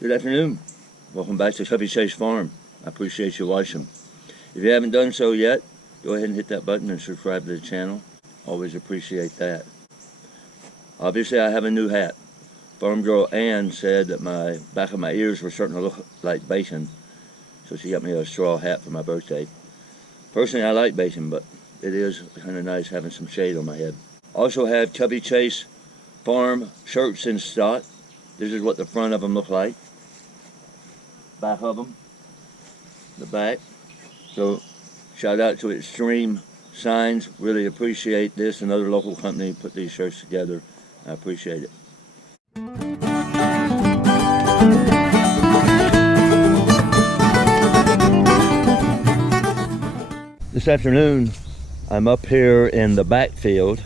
Good afternoon. Welcome back to Chevy Chase Farm. I appreciate you watching. If you haven't done so yet, go ahead and hit that button and subscribe to the channel. Always appreciate that. Obviously, I have a new hat. Farm girl Ann said that my back of my ears were starting to look like bacon, so she got me a straw hat for my birthday. Personally, I like bacon, but it is kind of nice having some shade on my head. Also have Chevy Chase Farm shirts in stock. This is what the front of them look like. Back of them, the back. So shout out to Extreme Signs. Really appreciate this. Another local company put these shirts together. I appreciate it. This afternoon, I'm up here in the backfield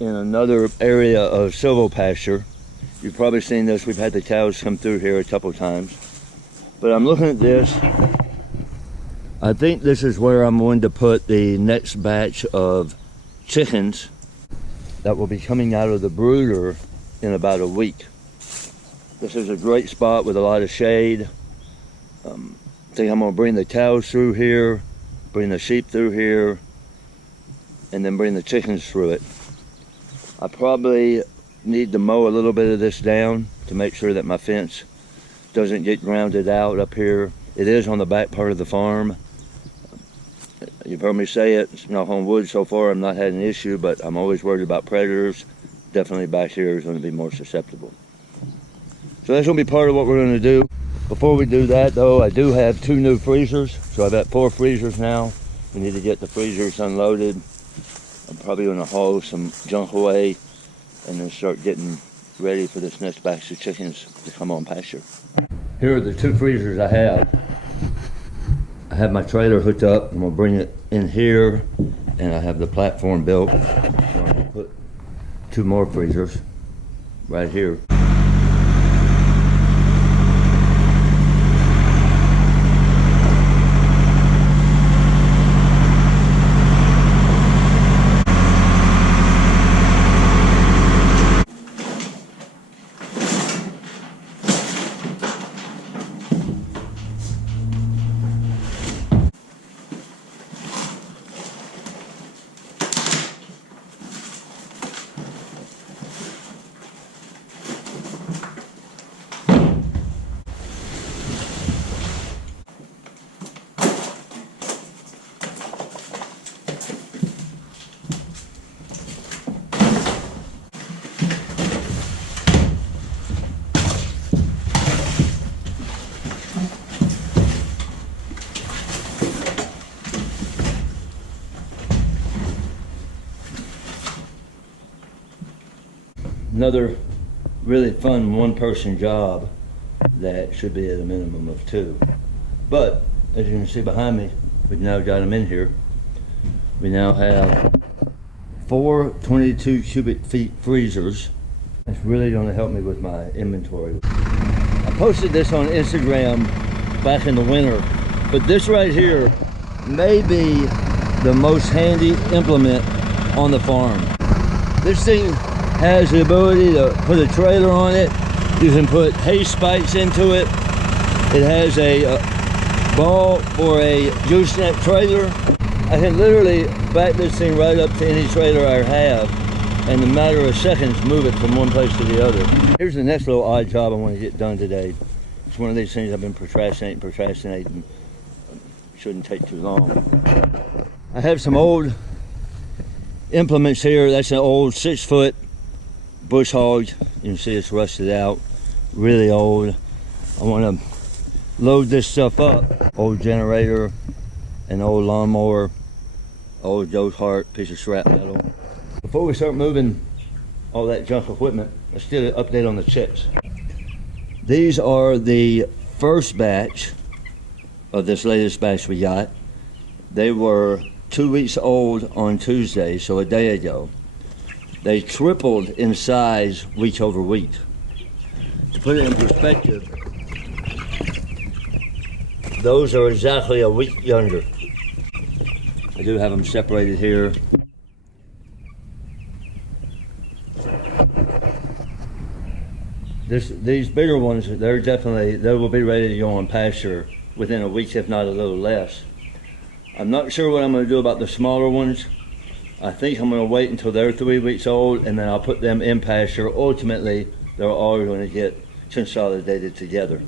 in another area of silvo pasture. You've probably seen this. We've had the cows come through here a couple times. But I'm looking at this. I think this is where I'm going to put the next batch of chickens that will be coming out of the brooder in about a week. This is a great spot with a lot of shade. I think I'm going to bring the cows through here, bring the sheep through here, and then bring the chickens through it. I probably need to mow a little bit of this down to make sure that my fence doesn't get grounded out up here. It is on the back part of the farm. You've heard me say it, it's knock on wood so far, I've not had an issue, but I'm always worried about predators. Definitely back here is going to be more susceptible. So that's going to be part of what we're going to do. Before we do that though, I do have 2 new freezers. So I've got 4 freezers now. We need to get the freezers unloaded. I'm probably going to haul some junk away and then start getting ready for this next batch of chickens to come on pasture. Here are the 2 freezers I have. I have my trailer hooked up. I'm going to bring it in here, and I have the platform built. So I'm going to put 2 more freezers right here. Another really fun 1-person job that should be at a minimum of 2. But as you can see behind me, we've now got them in here. We now have 4 22 cubic feet freezers. It's really going to help me with my inventory. I posted this on Instagram back in the winter, but this right here may be the most handy implement on the farm. This thing has the ability to put a trailer on it. You can put hay spikes into it. It has a ball for a gooseneck trailer. I can literally back this thing right up to any trailer I have and in a matter of seconds move it from one place to the other. Here's the next little odd job I want to get done today. It's one of these things I've been procrastinating. Shouldn't take too long. I have some old implements here. That's an old 6-foot bush hog. You can see it's rusted out, really old. I want to load this stuff up. Old generator, an old lawnmower, old Joe's Heart piece of scrap metal. Before we start moving all that junk equipment, let's get an update on the chicks. These are the first batch of this latest batch we got. They were 2 weeks old on Tuesday, so a day ago. They tripled in size week over week. To put it in perspective, those are exactly a week younger. I do have them separated here. These bigger ones, they will be ready to go on pasture within a week, if not a little less. I'm not sure what I'm going to do about the smaller ones. I think I'm going to wait until they're 3 weeks old, and then I'll put them in pasture. Ultimately, they're all going to get consolidated together.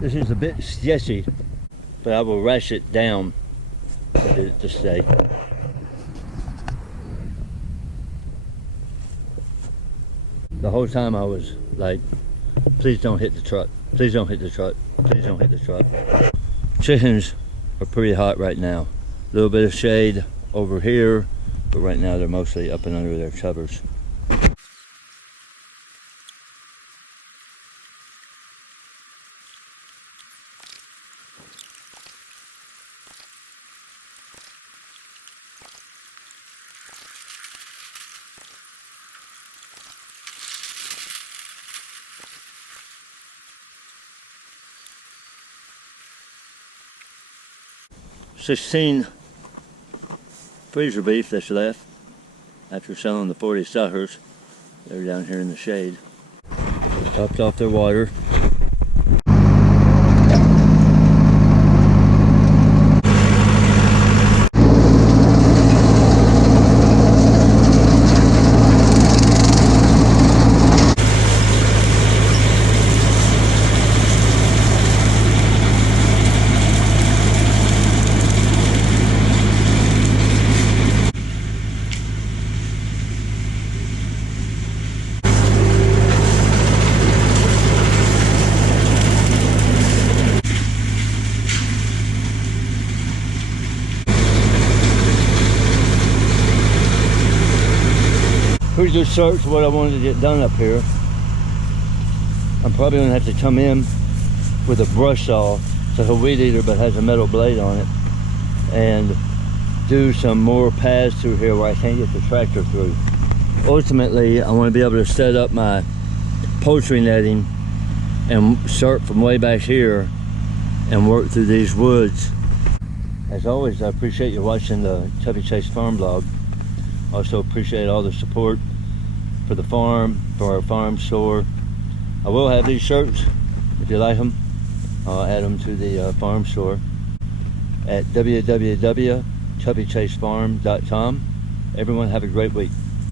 This is a bit sketchy, but I will rash it down to stay. The whole time I was like, please don't hit the truck. Please don't hit the truck. Please don't hit the truck. Chickens are pretty hot right now. A little bit of shade over here, but right now they're mostly up and under their covers. $16 freezer beef that's left after selling the 40 suckers. They're down here in the shade. Topped off their water. Pretty good search for what I wanted to get done up here. I'm probably going to have to come in with a brush saw. It's like a weed eater but has a metal blade on it, and do some more paths through here where I can't get the tractor through. Ultimately, I want to be able to set up my poultry netting and start from way back here and work through these woods. As always, I appreciate you watching the Chubby Chase Farm Blog. Also appreciate all the support for the farm, for our farm store. I will have these shirts if you like them. I'll add them to the farm store at www.chubbychasefarm.com. Everyone have a great week.